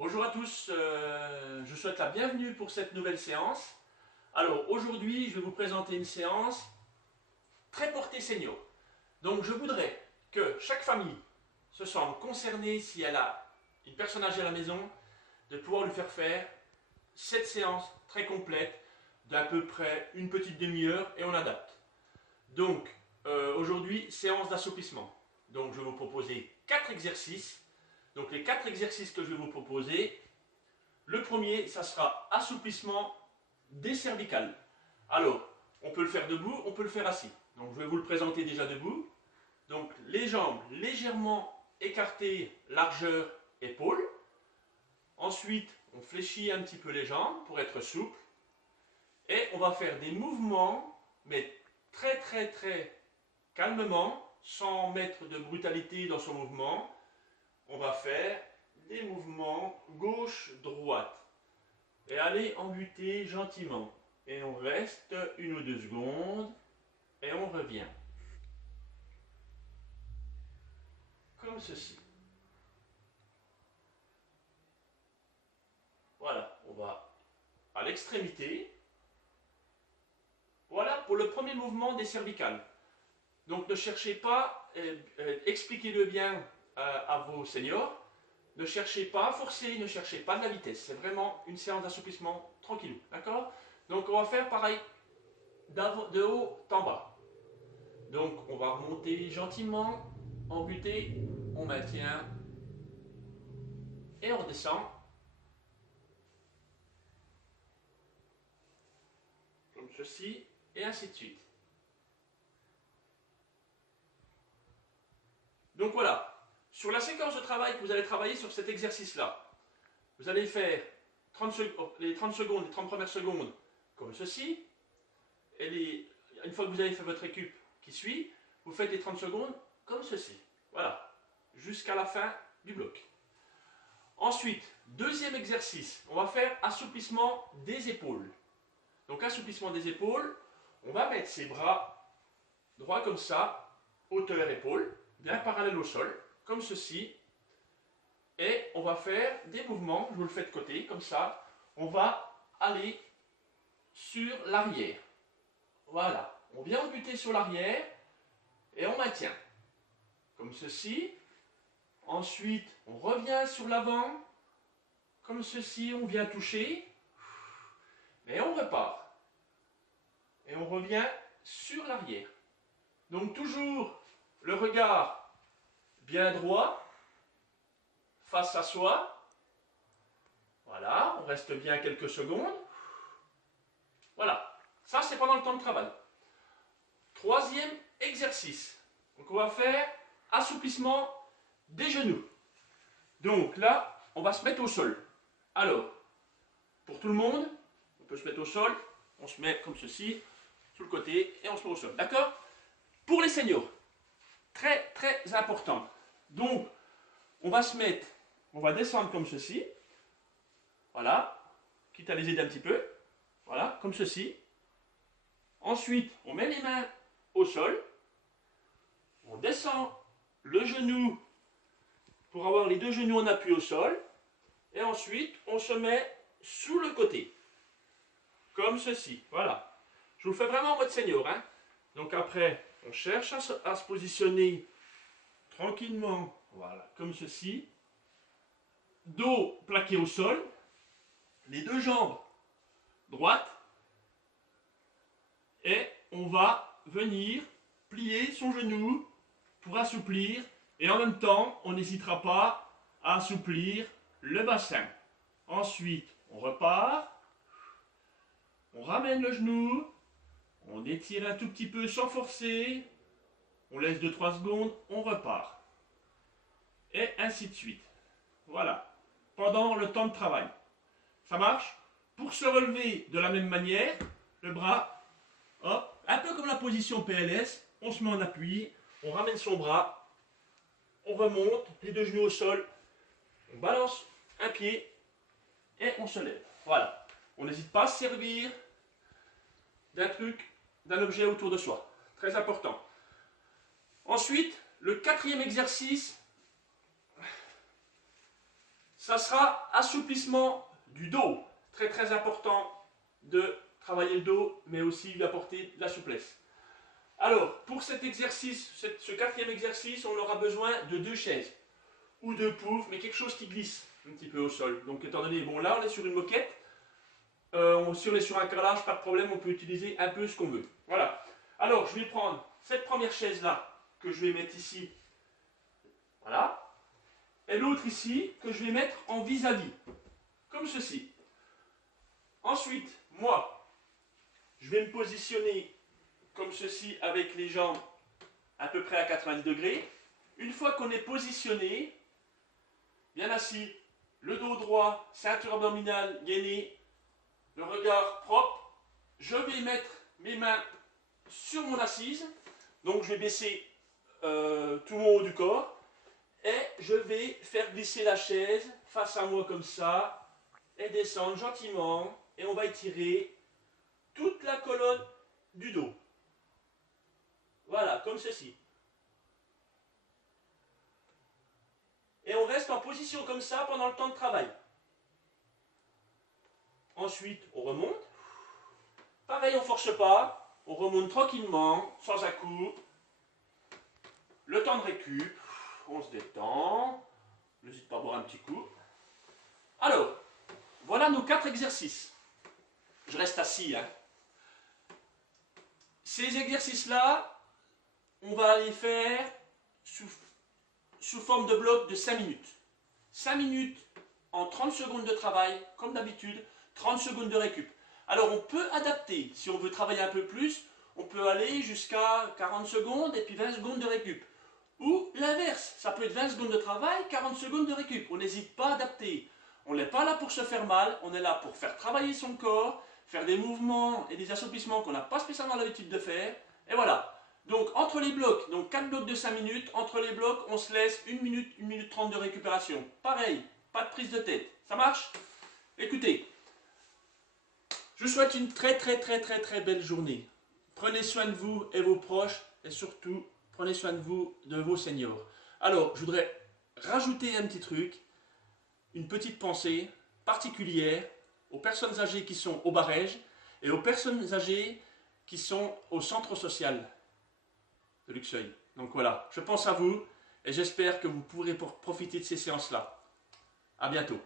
Bonjour à tous, je souhaite la bienvenue pour cette nouvelle séance. Alors aujourd'hui, je vais vous présenter une séance très portée senior. Donc je voudrais que chaque famille se sente concernée si elle a une personne âgée à la maison, de pouvoir lui faire cette séance très complète d'à peu près une petite demi-heure et on adapte. Donc aujourd'hui, séance d'assouplissement. Donc je vais vous proposer 4 exercices. Donc les 4 exercices que je vais vous proposer, le premier, ça sera assouplissement des cervicales. Alors, on peut le faire debout, on peut le faire assis. Donc je vais vous le présenter déjà debout. Donc les jambes légèrement écartées, largeur épaules. Ensuite, on fléchit un petit peu les jambes pour être souple. Et on va faire des mouvements, mais très calmement, sans mettre de brutalité dans son mouvement. On va faire des mouvements gauche-droite. Et allez embuter gentiment. Et on reste 1 ou 2 secondes. Et on revient. Comme ceci. Voilà, on va à l'extrémité. Voilà pour le premier mouvement des cervicales. Donc ne cherchez pas, expliquez-le bien à vos seniors. Ne cherchez pas à forcer, ne cherchez pas de la vitesse. C'est vraiment une séance d'assouplissement tranquillou. D'accord? Donc on va faire pareil de haut en bas. Donc on va remonter gentiment, embuter, on maintient et on redescend. Comme ceci et ainsi de suite. Donc voilà. Sur la séquence de travail que vous allez travailler sur cet exercice-là, vous allez faire les 30 secondes, les 30 premières secondes comme ceci. Et une fois que vous avez fait votre récup qui suit, vous faites les 30 secondes comme ceci. Voilà. Jusqu'à la fin du bloc. Ensuite, deuxième exercice, on va faire assouplissement des épaules. Donc assouplissement des épaules, on va mettre ses bras droits comme ça, hauteur épaule, bien parallèle au sol, comme ceci. Et on va faire des mouvements, je vous le fais de côté, comme ça. On va aller sur l'arrière. Voilà, on vient buter sur l'arrière et on maintient. Comme ceci. Ensuite, on revient sur l'avant. Comme ceci, on vient toucher. Et on repart. Et on revient sur l'arrière. Donc toujours le regard bien droit, face à soi. Voilà, on reste bien quelques secondes. Voilà, ça c'est pendant le temps de travail. Troisième exercice. Donc on va faire assouplissement des genoux. Donc là, on va se mettre au sol. Alors, pour tout le monde, on peut se mettre au sol. On se met comme ceci, sur le côté, et on se met au sol. D'accord? Pour les seniors, très important. Donc, on va se mettre, on va descendre comme ceci. Voilà, quitte à les aider un petit peu. Voilà, comme ceci. Ensuite, on met les mains au sol. On descend le genou pour avoir les deux genoux en appui au sol. Et ensuite, on se met sous le côté. Comme ceci. Voilà. Je vous le fais vraiment en mode senior. Hein. Donc après, on cherche à se positionner tranquillement. Voilà, comme ceci. Dos plaqué au sol. Les deux jambes droites. Et on va venir plier son genou pour assouplir. Et en même temps, on n'hésitera pas à assouplir le bassin. Ensuite, on repart. On ramène le genou. On étire un tout petit peu sans forcer. On laisse 2-3 secondes. On repart. Et ainsi de suite. Voilà. Pendant le temps de travail. Ça marche? Pour se relever de la même manière, le bras, hop, un peu comme la position PLS, on se met en appui, on ramène son bras, on remonte, les deux genoux au sol, on balance un pied et on se lève. Voilà. On n'hésite pas à se servir d'un truc, d'un objet autour de soi. Très important. Ensuite, le quatrième exercice, ça sera assouplissement du dos. Très très important de travailler le dos, mais aussi lui apporter de la souplesse. Alors, pour cet exercice, ce quatrième exercice, on aura besoin de 2 chaises ou 2 poufs, mais quelque chose qui glisse un petit peu au sol. Donc, étant donné, bon là, on est sur une moquette, si on est sur un carrelage, pas de problème, on peut utiliser un peu ce qu'on veut. Voilà. Alors, je vais prendre cette première chaise-là, que je vais mettre ici, voilà, et l'autre ici, que je vais mettre en vis-à-vis, comme ceci. Ensuite, moi, je vais me positionner comme ceci avec les jambes à peu près à 90 degrés. Une fois qu'on est positionné, bien assis, le dos droit, ceinture abdominale gainée, le regard propre, je vais mettre mes mains sur mon assise. Donc je vais baisser tout mon haut du corps et je vais faire glisser la chaise face à moi comme ça et descendre gentiment et on va étirer toute la colonne du dos. Voilà, comme ceci. Et on reste en position comme ça pendant le temps de travail. Ensuite, on remonte. Pareil, on ne force pas. On remonte tranquillement, sans à-coup. Le temps de récup. On se détend. N'hésite pas à boire un petit coup. Alors, voilà nos 4 exercices. Je reste assis. Hein. Ces exercices-là, on va les faire sous forme de bloc de 5 minutes. 5 minutes en 30 secondes de travail, comme d'habitude, 30 secondes de récup. Alors on peut adapter, si on veut travailler un peu plus, on peut aller jusqu'à 40 secondes et puis 20 secondes de récup. Ou l'inverse, ça peut être 20 secondes de travail, 40 secondes de récup. On n'hésite pas à adapter. On n'est pas là pour se faire mal, on est là pour faire travailler son corps, faire des mouvements et des assouplissements qu'on n'a pas spécialement l'habitude de faire. Et voilà. Donc entre les blocs, donc 4 blocs de 5 minutes, entre les blocs, on se laisse 1 minute 30 de récupération. Pareil, pas de prise de tête. Ça marche? Écoutez, je vous souhaite une très belle journée. Prenez soin de vous et vos proches et surtout, prenez soin de vous, de vos seniors. Alors, je voudrais rajouter un petit truc, une petite pensée particulière aux personnes âgées qui sont au barège et aux personnes âgées qui sont au centre social de Luxeuil. Donc voilà, je pense à vous et j'espère que vous pourrez profiter de ces séances-là. À bientôt.